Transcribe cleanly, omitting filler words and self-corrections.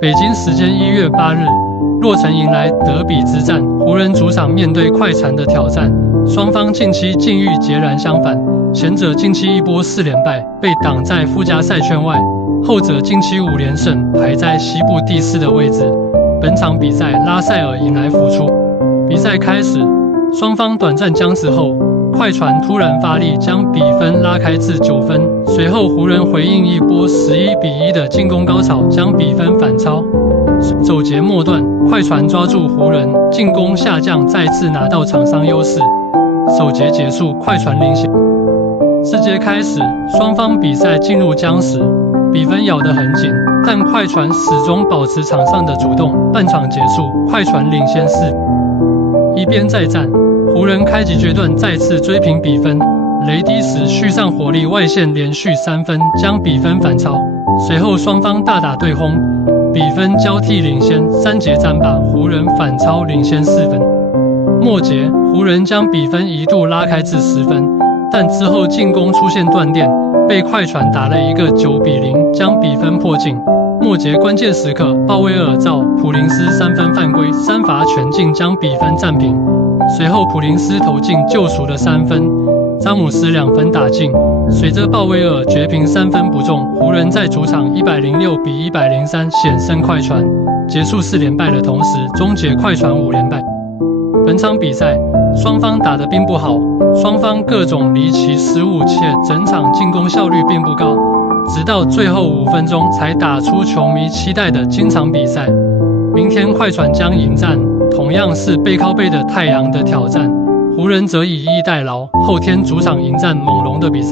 北京时间1月8日，洛城迎来德比之战，湖人主场面对快船的挑战。双方近期境遇截然相反，前者近期一波4连败，被挡在附加赛圈外；后者近期5连胜，排在西部第4的位置。本场比赛，拉塞尔迎来复出。比赛开始，双方短暂僵持后，快船突然发力，将比分拉开至9分。随后湖人回应一波11-1的进攻高潮，将比分反超。首节末段，快船抓住湖人进攻下降，再次拿到场上优势。首节结束，快船领先。次节开始，双方比赛进入僵持，比分咬得很紧，但快船始终保持场上的主动。半场结束，快船领先4。一边再战，湖人开局阶段再次追平比分，雷迪什续上火力，外线连续3分，将比分反超。随后双方大打对轰，比分交替领先。3节战罢，湖人反超领先4分。末节，湖人将比分一度拉开至10分，但之后进攻出现断电，被快船打了一个9-0，将比分迫近。末节关键时刻，鲍威尔造普林斯3分犯规，3罚全进，将比分战平。随后普林斯投进救赎的3分，詹姆斯2分打进。随着鲍威尔绝平3分不中，湖人在主场106-103险胜快船，结束4连败的同时，终结快船5连败。本场比赛，双方打得并不好，双方各种离奇失误，且整场进攻效率并不高，直到最后5分钟才打出球迷期待的精彩比赛。明天快船将迎战同样是背靠背的太阳的挑战，湖人则以逸待劳，后天主场迎战猛龙的比赛。